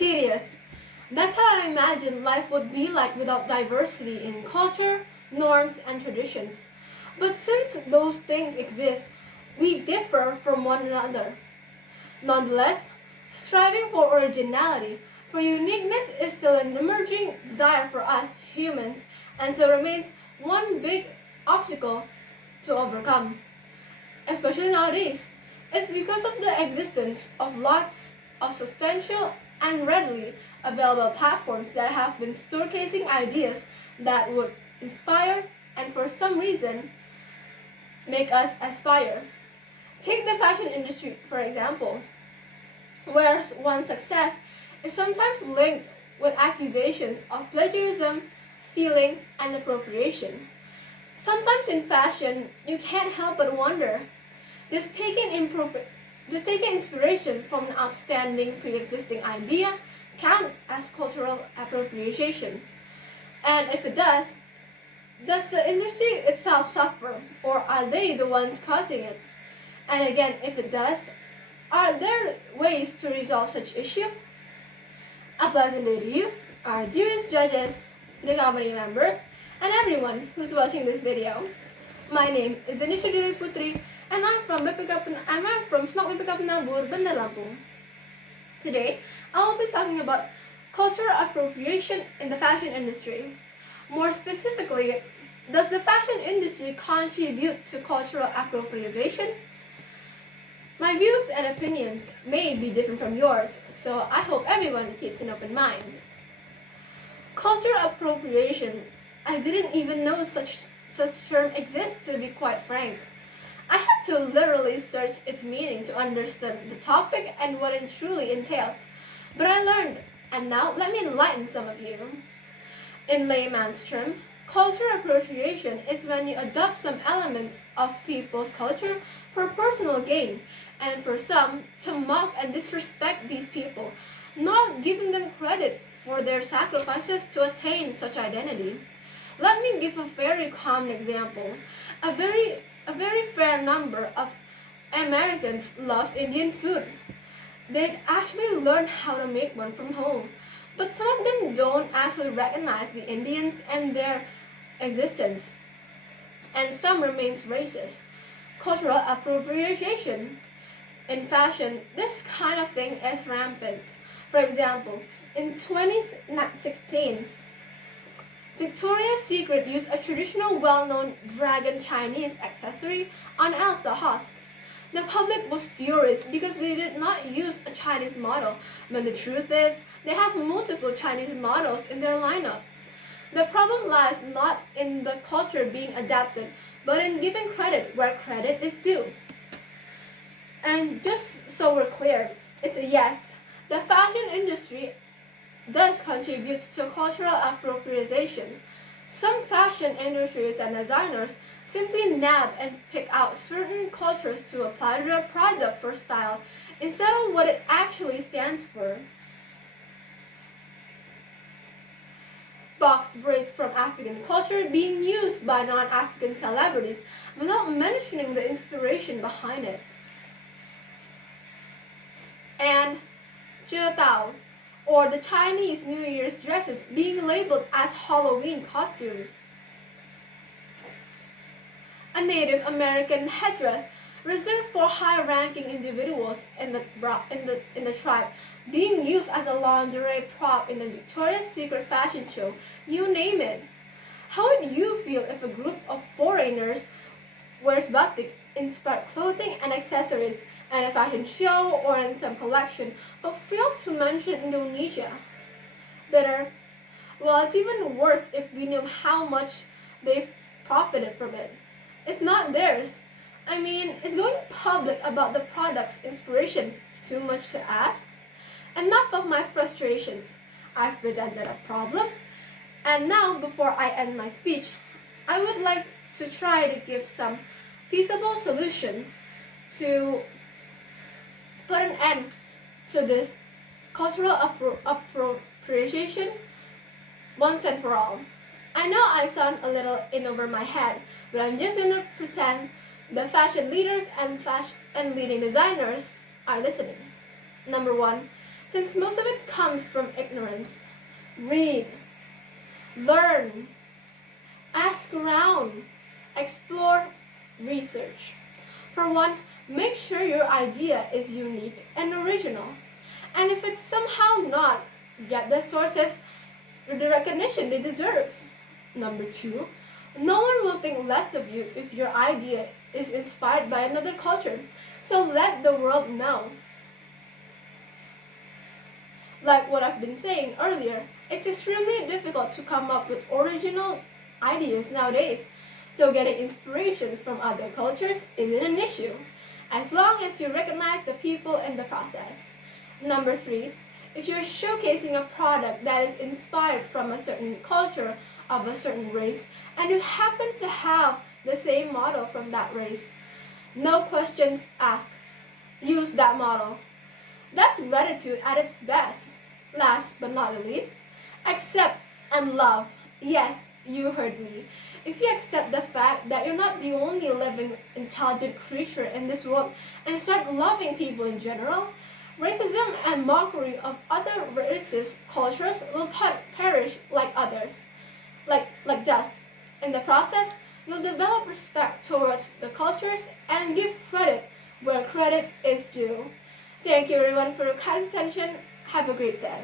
tedious. That's how I imagine life would be like without diversity in culture, norms, and traditions. But since those things exist, we differ from one another. Nonetheless, striving for originality, for uniqueness is still an emerging desire for us humans and so remains one big obstacle to overcome. Especially nowadays, it's because of the existence of lots of substantial and readily available platforms that have been showcasing ideas that would inspire and for some reason make us aspire. Take the fashion industry for example, where one's success is sometimes linked with accusations of plagiarism, stealing, and appropriation. Sometimes in fashion, you can't help but wonder, does taking inspiration from an outstanding pre-existing idea count as cultural appropriation? And if it does the industry itself suffer, or are they the ones causing it? And again, if it does, are there ways to resolve such issue? A pleasant day to you, our dearest judges, the committee members, and everyone who's watching this video. My name is Denisha Puteri, and I'm from SMAK BPK Penabur, Bandar, Lampung. Today, I will be talking about cultural appropriation in the fashion industry. More specifically, does the fashion industry contribute to cultural appropriation? My views and opinions may be different from yours, so I hope everyone keeps an open mind. Cultural appropriation, I didn't even know such term exists, to be quite frank. I had to literally search its meaning to understand the topic and what it truly entails. But I learned, and now let me enlighten some of you. In layman's term, cultural appropriation is when you adopt some elements of people's culture for personal gain, and for some, to mock and disrespect these people, not giving them credit for their sacrifices to attain such identity. Let me give a very common example. A very fair number of Americans loves Indian food. They actually learn how to make one from home, but some of them don't actually recognize the Indians and their existence, and some remains racist. Cultural appropriation. In fashion, this kind of thing is rampant. For example, in 2016, Victoria's Secret used a traditional well-known dragon Chinese accessory on Elsa Husk. The public was furious because they did not use a Chinese model, but the truth is, they have multiple Chinese models in their lineup. The problem lies not in the culture being adapted, but in giving credit where credit is due. And just so we're clear, it's a yes. The fashion industry does contribute to cultural appropriation. Some fashion industries and designers simply nab and pick out certain cultures to apply to their product for style instead of what it actually stands for. Box braids from African culture being used by non-African celebrities without mentioning the inspiration behind it. And Jietao, or the Chinese New Year's dresses being labeled as Halloween costumes. A Native American headdress reserved for high-ranking individuals in the tribe being used as a lingerie prop in the Victoria's Secret fashion show, you name it. How would you feel if a group of foreigners wears batik-inspired clothing and accessories in a fashion show or in some collection, but fails to mention Indonesia? Bitter? Well, it's even worse if we know how much they've profited from it. It's not theirs. I mean, is going public about the product's inspiration too much to ask? Enough of my frustrations. I've presented a problem, and now before I end my speech, I would like to try to give some feasible solutions to put an end to this cultural appropriation once and for all. I know I sound a little in over my head, but I'm just going to pretend the fashion leaders and leading designers are listening. Number one, since most of it comes from ignorance. Read, learn, ask around, explore, research. For one, make sure your idea is unique and original. And if it's somehow not, get the sources the recognition they deserve. Number two, no one will think less of you if your idea is inspired by another culture, so let the world know. Like what I've been saying earlier, it's extremely difficult to come up with original ideas nowadays, so getting inspirations from other cultures isn't an issue, as long as you recognize the people in the process. Number three, if you're showcasing a product that is inspired from a certain culture of a certain race and you happen to have the same model from that race, no questions asked. Use that model. That's gratitude at its best. Last but not the least, accept and love. Yes, you heard me. If you accept the fact that you're not the only living intelligent creature in this world and start loving people in general, racism and mockery of other races, cultures will perish like others, like dust. In the process, you'll develop respect towards the cultures and give credit where credit is due. Thank you everyone for your kind attention. Have a great day.